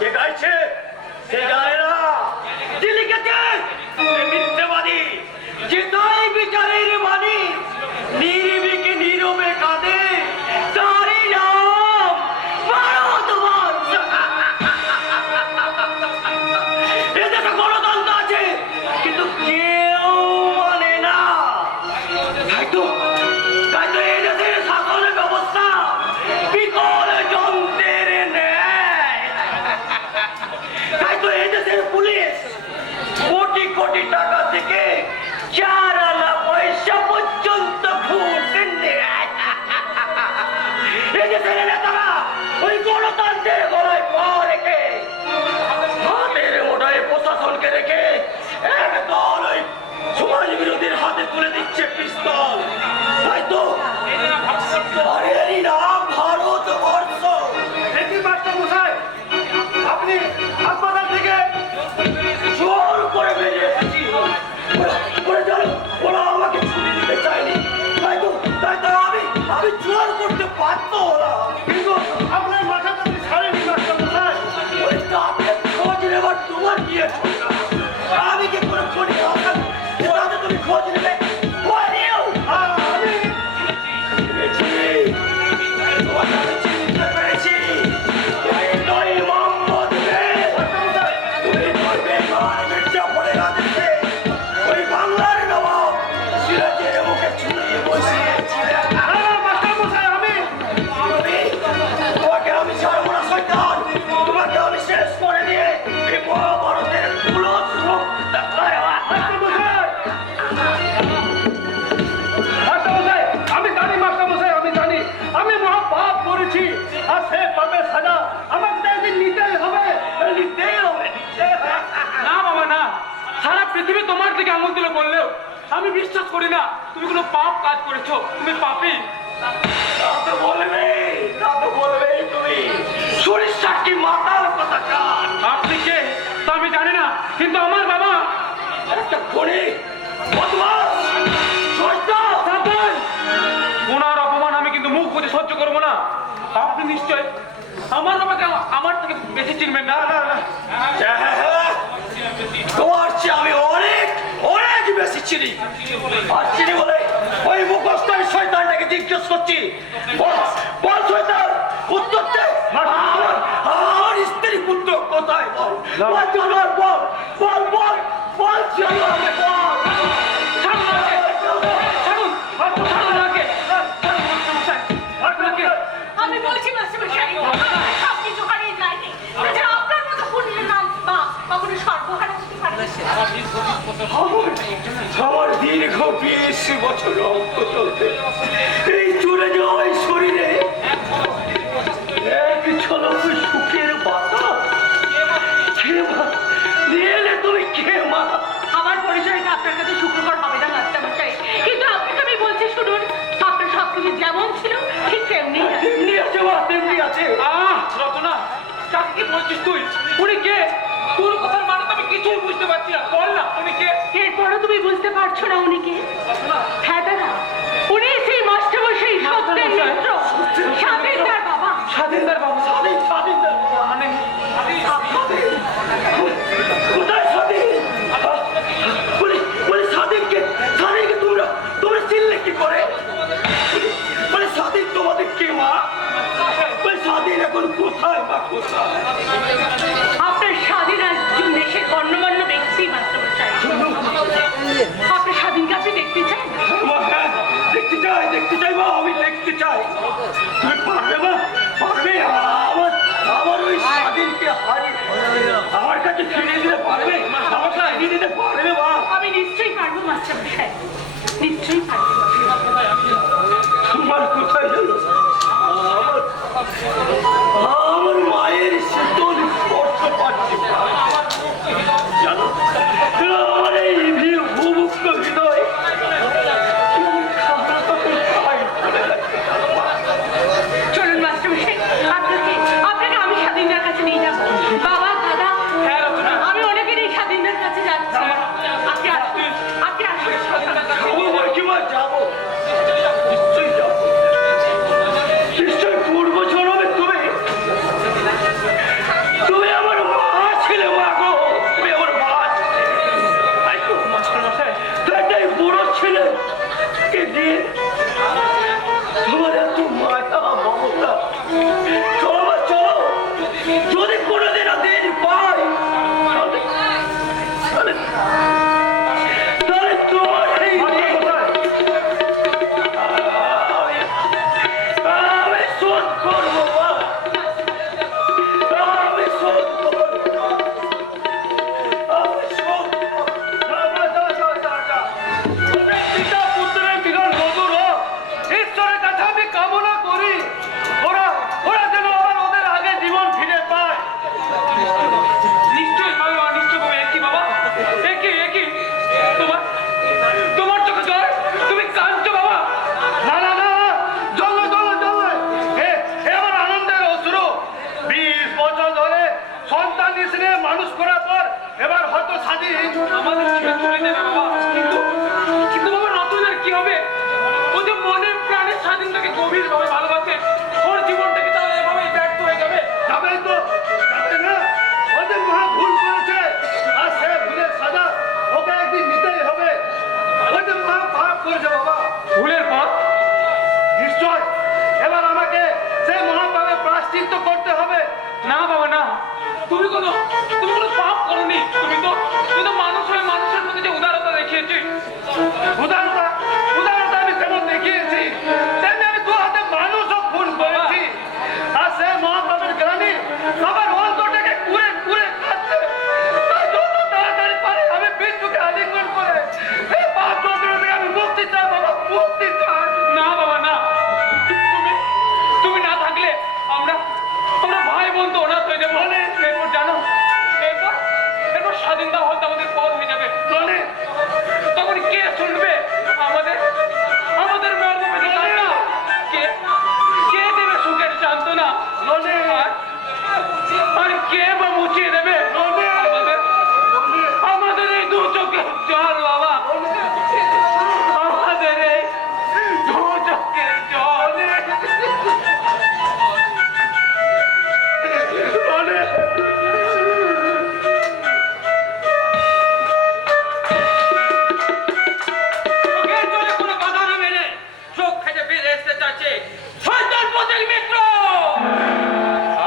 কে গাইছে? সে গায় না। যে লিখেছে সে মিথ্যাবাদী। যে তাই বিচারের বাণী নির্বিকে নীরবে কাঁদে, তারই নাম ভারতবর্ষ। এদেশে গণতন্ত্র আছে, কিন্তু কেউ মানে না। তাই তো এই দেশের শাসন ব্যবস্থা বিকল যন্ত্রের ন্যায়। তাই তো এই দেশের পুলিশ কোটি কোটি টাকা থেকে 4 আনা পয়সা পর্যন্ত ঘুষ নেয়। এই দেশের নেতারা ওই গণতন্ত্রের গলায় পা রেখে, হাতের মুঠোয় প্রশাসনকে রেখে একদল ওই সমাজ বিরোধীর হাতে তুলে দিচ্ছে পিস্তল। তাই তো নাম ভারতবর্ষ। আপনি হাসপাতাল থেকে জোর করে বেরিয়ে এসেছি। ওরা আমাকে ছুটি দিতে চায়নি, তাই তো আমি জোর করতে বাধ্য হলাম। কিন্তু আপনার মাথাটা আপনি ছাড়েনি মাস্টারমশাই। ওই তাতে খোঁজ নেবার তোমার কি আছে? আমি কি করে খোঁজ রাখার তাতে তুমি খোঁজ নেবে? পৃথিবী তোমার দিকে আঙুল তুলে বললেও আমি বিশ্বাস করি না তুমি কোনো পাপ কাজ করেছো। তুমি পাপী। তুমি সরিষাটি মাতাল কোথাকার। আপনি কে তা আমি জানি না, কিন্তু আমার বাবা একটা খুনি, বদমাশ, শয়তান। ওনার অপমান আমি কিন্তু মুখ বুজে সহ্য করবো না। আপনি নিশ্চয় আমার বাবাকে আমার থেকে বেশি চিনবেন না। তোমার চেয়ে আমি অনেক অনেক বেশি চিনি। আর চিনি বলে ওই মুখস্থ শয়তানটাকে জিজ্ঞেস করছি। বল শয়তান, উত্তর দে। আমার স্ত্রী পুত্র কোথায়? বল বল বল বল বল বল চলো আমি বলছি সবকিছু হারিয়ে যায়নি। আপনার মতো পুণ্যের নাম কখনো সর্বহারা হতে পারে। আমার দীর্ঘ 20 বছর রক্ত চলতে এই চলে যাওয়া শরীরে এক ঝলক সুখের বাতাস। তুমি কে মা? আমার পরিচয়টা আপনার কাছে সুখকর হবে না মাস্টারমশাই, কিন্তু আপনাকে আমি বলছি শুনুন, আপনার সবকিছু যেমন ছিল ঠিক তেমনি আছে মা, তেমনি আছে। রচনা, কাকে কি বলছিস তুই? উনি কে? তোর কথার মানে তো আমি কিছুই বুঝতে পারছি না। বল না উনি কে? এরপরও তুমি বুঝতে পারছো না উনি কে? হ্যাঁ দাদা, উনি সেই মাস্টারমশাই সত্যের মিত্র, স্বাধীনতার বাবা। স্বাধীনতার বাবা? স্বাধীনতার বাবা মানে কোথায় স্বাধীন? বলে স্বাধীনকে তোমরা চিনলে কি করে? বলে স্বাধীন তোমাদের কে মা? বলে স্বাধীন এখন কোথায় বা কোথায়? আপনার স্বাধীন একজন দেশের গণ্যমান্য ব্যক্তি মাস্টারমশাই। আপনার স্বাধীনকে আপনি দেখতে চান? দেখতে চাই মা, আমি দেখতে চাই। তুমি পারবে মা? পারবে? আমার ওই স্বাধীনকে আমার কাছে ফিরিয়ে দিতে পারবে? আমাকে ফিরিয়ে দিতে পারবে মা? আমি নিশ্চয়ই পারবো মাস্টারমশাই, নিশ্চয়ই পারবো। তোমার কোথায় জানো? আমার মায়ের শীতল স্পর্শ পাচ্ছি জানো। আমার এই ভূমুক্ত হৃদয় চলুন মাস্টারমশাই, আপনাকে আমি স্বাধীনতার কাছে নিয়ে যাবো। বাবা দাদা, আমি অনেকেরই স্বাধীনতার কাছে যাচ্ছি। আপনি আসুন। যাবো, নিশ্চয়ই যাবো। নিশ্চয়ই পূর্ব জন্মে তুমি সন্তান এসে মানুষ করার পর এবার হয়তো স্বাধীন। আমাদের ছেড়ে চলে যাবে বাবা, কিন্তু কিন্তু বাবা রতনের কি হবে? ও যে মনে প্রাণে স্বাধীনতাকে গভীরভাবে ভালোবাসে, ওর জীবনটাকে তাহলে এভাবেই ব্যর্থ হয়ে যাবে। যাবেই তো, যাবে না? ও যে মহা ভুল করেছে, আর সে ভুলের সাজা ওকে একদিন নিতেই হবে। ও যে মহা পাপ করেছে বাবা। ভুলের পর নিশ্চয় এবার আমাকে সেই মহাপাপের প্রায়শ্চিত্ত করতে হবে। না বাবা না, তুমি কোনো পাপ করনি। তুমি তো মানুষ হয়ে মানুষের প্রতি যে উদারতা দেখিয়েছি। উদারতা উদারতা আমি তেমন দেখিয়েছি, তেমনি আমি দু হাতে মানুষও খুন করেছি। আর সে মহাপাপের গ্রামী সবার অন্তরটাকে কুড়ে কুড়ে খাচ্ছে। তাই যত তাড়াতাড়ি পারি আমি বিষ্ণুকে আলিঙ্গন করে এই পাপ যন্ত্রণা থেকে আমি মুক্তি চাই বাবা, মুক্তি চাই। না বাবা না, তুমি না থাকলে আমরা ভাই বোন তো অনাথ হয়ে যাবো। এরপর জানো, এরপর স্বাধীনতা হয়তো আমাদের পর হয়ে যাবে। ননে তখন কে শুনবে আমাদের মর্মবেদী কান্না? কে দেবে সুখের সান্ত্বনা? ননে আর কে বা মুছিয়ে দেবে আমাদের এই দু চোখের জল? বাবা, আমাদের এই দু চোখের জল। ননে চোখের জলে কোনো বাধা না মেনে চোখ খেতে ফিরে আসতে চাচ্ছে শয়তান পথের মিত্র।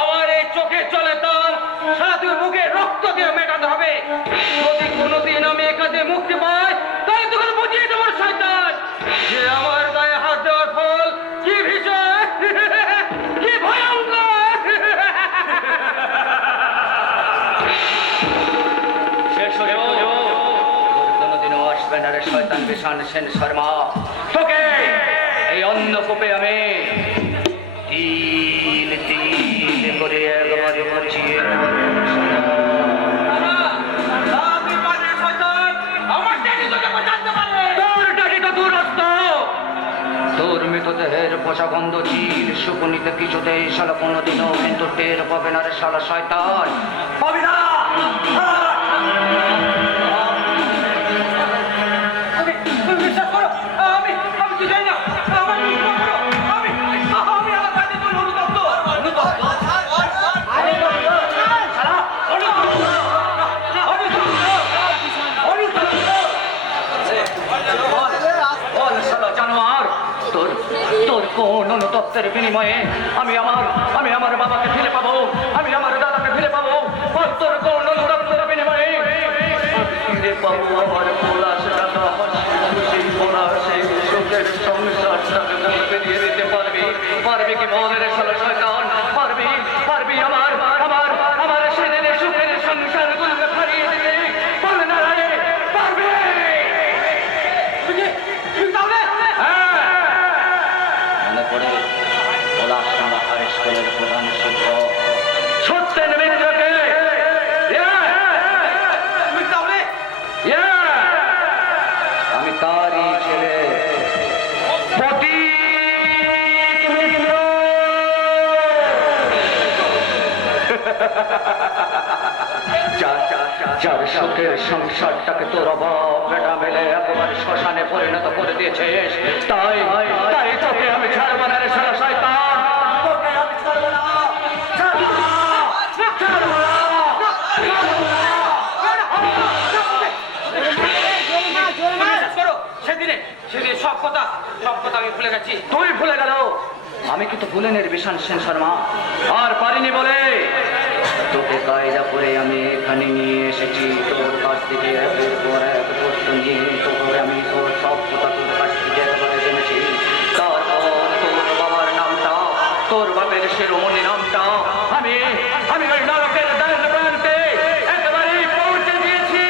আমার এই চোখের জলে তার সাধুর মুখে রক্ত দিয়ে মেটাতে হবে। যদি কোনোদিন আমি এখানে মুক্তি পাই, তাই তখন বুঝিয়ে দেবো শয়তান যে আমার গায়ে হাত দেওয়ার ফল কি ভীষণ, কি ভয়ঙ্কর। শেষ হয়ে কোনোদিনও আসবে না রে শয়তান বিশান সেন শর্মা। তোকে এই অন্নকূপে আমি তিল তিল করে একবারে পচিয়ে আমার ড্যাডি তোকে বাঁচাতে পারবে। তোর ডাটিটা দূরস্থ। তোর মৃতদেহের পচা গন্ধ চির শুকুনিতে কিছুতেই শালা কোনোদিনও কিন্তু টের পাবে না রে শালা শয়তান। পাবি না। তুমি বিশ্বাস করো, আমি কি জানি না। আমার বিশ্বাস করো, আমি আমার কাছে তো অনুতপ্ত। বল শালা জানোয়ার, তোর কোন অনুতপ্তের বিনিময়ে আমি আমার বাবাকে ফিরে পাবো, আমি আমার দাদাকে ফিরে পাবো। বল তোর কোন অনুতপ্তের বিনিময়ে ফিরে পাবো আমার পলাশ দাদা, সেই পলাশ সেই সুখের সংসারটাকে বলবে দিয়ে দিতে পারবি কি বল রে শালা শয়তান? পারবি আমার সেদিন সুখের সংসার গুলো হারিয়ে দিতে? বল না রে, পারবি? মনে পড়ে পলাশ নামা হাই স্কুলের প্রধান শিক্ষক সত্যেন মিত্রকে? আমি তারই ছেলে পতিত মিত্র। যার সুখের সংসারটাকে তোর অভাব বেটা মেলে একেবারে শ্মশানে পরিণত করে দিয়েছিস, তাই তোকে আমি ছাড়বো না রে শালা শয়তান। তোকে আমি ছাড়বো না, ছাড়বো না, ছাড়বো না। বিশ্বাস করো, সেদিনে সব কথা আমি ভুলে গেছি। তুই ভুলে গেল, আমি কিন্তু ভুলে নির্বিশান সেন শর্মা আর পারিনি বলে তোকে কায়দা করে আমি এখানে নিয়ে এসেছি। তোর কাছ থেকে একের পর এক প্রশ্ন নিয়ে তোকে আমি তোর সব কথা তোর কাছ থেকে একেবারে জেনেছি। তারপর তোর বাবার নামটা, তোর বাপের শিরোমণি নামটা আমি ওই নরকের দ্বার প্রান্তে একেবারেই পৌঁছে দিয়েছি।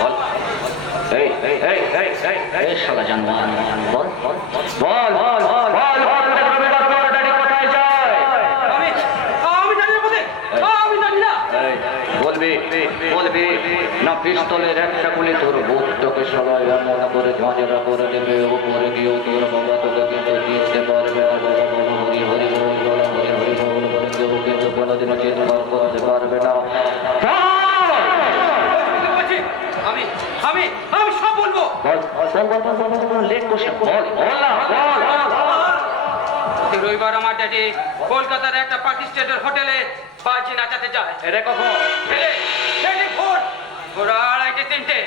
বল, এই শালা জানোয়ার, বল ড্যাডি কোথায় যায়? আমি জানি না, আমি জানি না। বলবি না পিস্তলের একটা গুলি তোর বুদ্ধকে সবাই এমন করে ঝাঁঝরা করে দেবে, ওপরে গিয়েও তোর বাবা তোকে কিন্তু দিতে পারবে। আর বাবা বলো হরি হরি লেট করছে বল রবিবার আমার ড্যাডি কলকাতার একটা পার্টি স্টেটের হোটেলে বাজি নাচাতে যায়। রে কখন ওরা 2:30-3টে।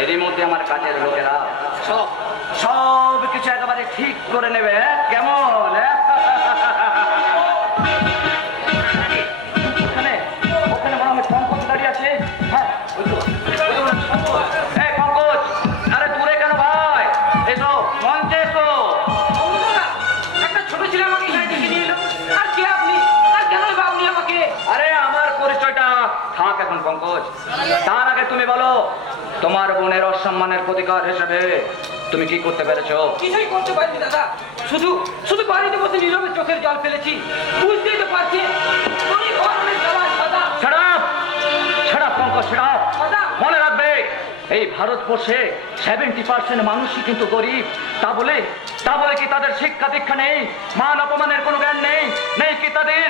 এরই মধ্যে আমার কাজের লোকেরা সব কিছু একেবারে ঠিক করে নেবে, হ্যাঁ? কেমন ওখানে ওখানে মনে হয় পঙ্কজ দাঁড়িয়ে আছে। হ্যাঁ এই পঙ্কজ, আরে দূরে কেন ভাই? এসো মঞ্চে এসো। একটা ছোট ছেলে আমাকে এখানে ডেকে নিয়ে এলো। আর কে আপনি? আর কেন আপনি আমাকে? আরে আমার পরিচয়টা থাক এখন পঙ্কজ, তার আগে তুমি বলো তোমার বোনের অসম্মানের প্রতিকার হিসেবে তুমি কি করতে পেরেছো? কিছুই করতে পারিনি দাদা, শুধু শুধু বাড়িতে বসে নীরবে চোখের জল ফেলেছি। বুঝতেই তো পারছি অনেক ধরনের জ্বালা দাদা। ছাড়া পঙ্কজ ছাড়া। দাদা মনে রাখবে এই ভারতবর্ষে 70% মানুষই কিন্তু গরিব। তা বলে কি তাদের শিক্ষা দীক্ষা নেই, মান অপমানের কোনো জ্ঞান নেই? নেই কি তাদের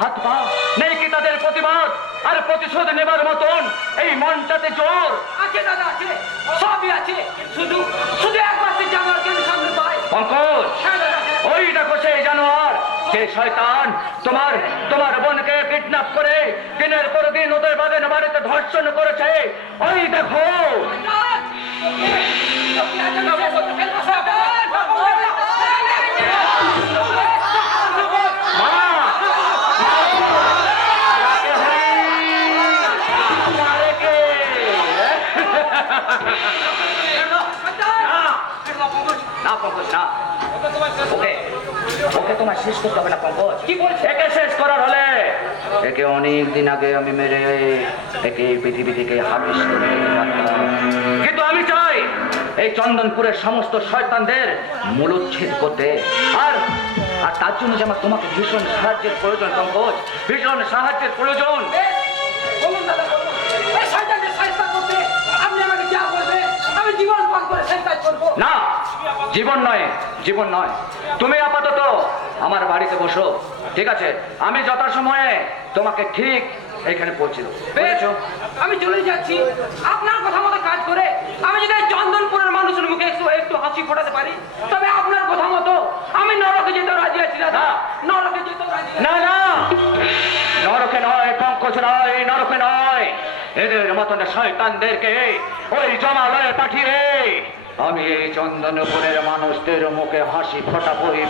হাত পা, নেই কি তাদের প্রতিবাদ আর প্রতিশোধ নেবার মতন এই মনটাতে জোর? আছে দাদা, আছে, সবই আছে। শুধু শুধু একবার সে জানোয়ার কেন সামনে পায়। পঙ্কজ, হ্যাঁ দাদা, হ্যাঁ। ওই দেখো সেই জানোয়ার, যে শয়তান তোমার বোনকে কিডন্যাপ করে দিনের পর দিন ওদের বাড়িতে ধর্ষণ করেছে। ওই দেখো। না পঙ্কজ না, ওকে তোমার শেষ করতে হবে না পঙ্কজ। কি বলছে? একে শেষ করার হলে একে অনেক দিন আগে আমি মেরে একে এই পৃথিবী থেকে হাবিস করে দিতে পারতাম। কিন্তু আমি চাই এই চন্দনপুরের সমস্ত শয়তানদের মূলোচ্ছেদ করতে। আর তার জন্য যে আমার তোমাকে ভীষণ সাহায্যের প্রয়োজন পঙ্কজ, ভীষণ সাহায্যের প্রয়োজন। বলুন দাদা, বলুন। এই শয়তানকে সাহায্য করতে আপনি আমাকে যা বলবেন আমি জীবন পান করে সেই কাজ করবো। না, জীবন নয়। তুমি আপাতত আমার বাড়িতে বসো, ঠিক আছে? আমি যথাসময়ে তোমাকে ঠিক এখানে পৌঁছে দেবো। পেয়েছো? আমি চলে যাচ্ছি। আপনার কথা মতো কাজ করে আমি যদি এই চন্দনপুরের মানুষের মুখে একটু হাসি ফোটাতে পারি, তবে আপনার কথা মতো আমি নরকে যেতে রাজি আছি দাদা। নরকে যেতে রাজি আছি। না, নরকে নয় পঙ্কজ, নয় নরকে নয়। এদের মতন শয়তানদেরকে ওই জমালয়ে পাঠিয়ে আমি এই চন্দনপুরের মানুষদের মুখে হাসি ফোটাবই।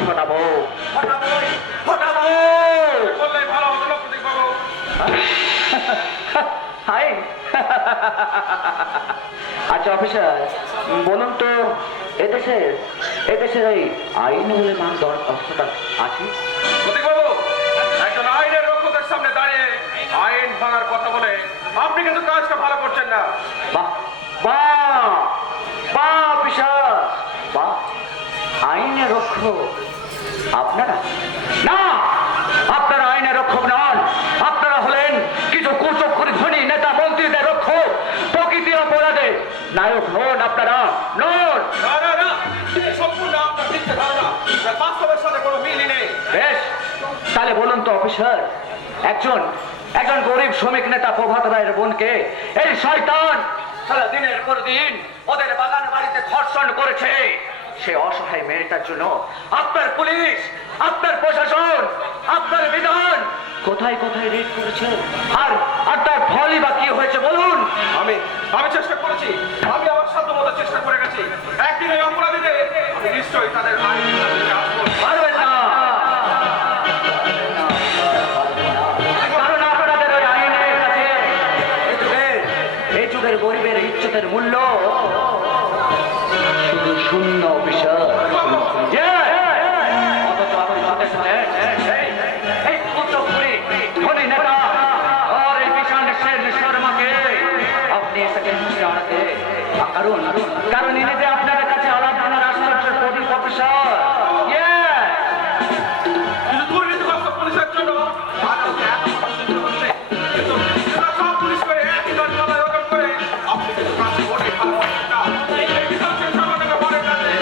হাই আচ্ছা অফিসার, বলুন তো এদেশের এই আইন বলে মান দরখাস্তটা আছে? প্রতীকবাবু, একজন আইনের রক্ষকের সামনে দাঁড়িয়ে আইন ভাঙার কথা বলে আপনি কিন্তু কাজটা ভালো করছেন না। বাহ অফিসার, বাহ। আইনের রক্ষক আপনারা? না, আপনারা আইনের রক্ষক নন। আপনারা হলেন কিছু কুচক্রী ধনী নেতা মন্ত্রীদের রক্ষক, প্রকৃতির অপরাধে নায়ক নন আপনারা, নন। না, সম্পূর্ণ আপনার মিথ্যে ধারণা, বাস্তবের সাথে কোনো মিলই নেই। বেশ, তাহলে বলুন তো অফিসার, একজন গরিব শ্রমিক নেতা প্রভাত রায়ের বোনকে এই শয়তান সারা দিনের পর দিন ওদের বাগান বাড়িতে ধর্ষণ করেছে। সে অসহায় মেয়েটার জন্য আপনার পুলিশ, আপনার প্রশাসন, আপনার বিধান কোথায় রেড করেছে? আর তার ফলই বা কি হয়েছে বলুন? আমি চেষ্টা করেছি, আমি আমার সাধ্য মতো চেষ্টা করে গেছি। একদিন এই অপরাধীদের আমি নিশ্চয়ই তাদের আইন পারবেন না, কারণ আপনাদের ওই আইনের কাছে এই যুগের গরিবের ইজ্জতের মূল্য শুধু শূন্য অফিসার। অথচ আপনি তাদের সাথে এই কুচক্রী ধনী নেতা আর এই বিশাল শর্মাকে আপনি এটাকে মুছে আনতে, কারণ ইনি যে আপনার কাছে আলাদা রাষ্ট্রের প্রদীপ অফিসার। কিন্তু দুর্নীতিগ্রস্ত পুলিশের জন্য আদালতে এত শাস্তি হচ্ছে, কিন্তু সব পুলিশ করে একই দল করে আপনি কিন্তু কাজ করে ভালো করছেন না। এই বিশাল শর্মাকে বলে কাছে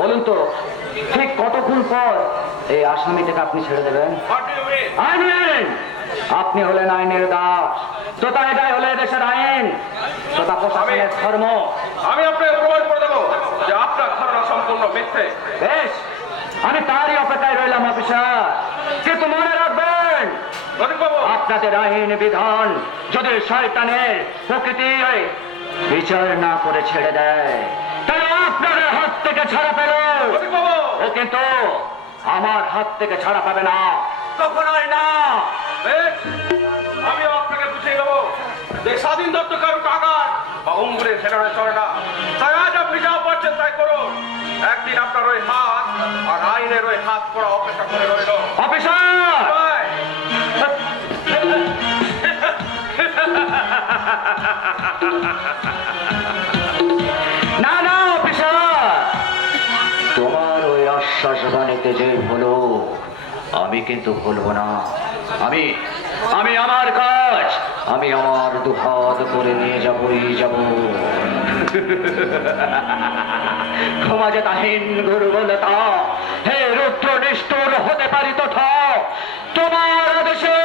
বলুন তো ঠিক কতক্ষণ পর এই আসামিটাকে আপনি ছেড়ে দেবেন? আইন, আপনি হলেন আইনের দাস, তোতা এটাই হলে দেশের আইন, তোতা প্রশাসনের ধর্ম। আমি আপনাকে প্রমাণ করে দেবো যে আপনার ধারণা সম্পূর্ণ মিথ্যে। বেশ, আমি তারই অপেক্ষায় রইলাম অফিসার, কিন্তু মনে রাখবেন আপনাদের আইন বিধান যদি শয়তানের প্রকৃতি বিচার না করে ছেড়ে দেয়, তাহলে আপনাদের হাত থেকে ছাড়া পেল ও কিন্তু আমার হাত থেকে ছাড়া পাবে না, কখনোই না। বেশ, আমি আপনাকে বুঝিয়ে দেবো যে স্বাধীন দত্ত কারো টাকার বা অঙ্গুরে ছেড়ানো চলে না। তাই আজ আপনি যা পারছেন তাই করুন। একদিন আপনার ওই হাত আর আইনের ওই হাত করা অপেক্ষা করে রইল। Officer, bye. না না অফিসার, তোমার ওই আশ্বাস বাণীতে যে হলো আমি কিন্তু ভুলবো না। আমি আমি আমার কাজ আমি আমার দুহাত করে নিয়ে যাবই যাব। ক্ষমা যে তাহীন গুরুবলতা, হে রুদ্র নিষ্ঠুর হতে পারি তথা তোমার দেশে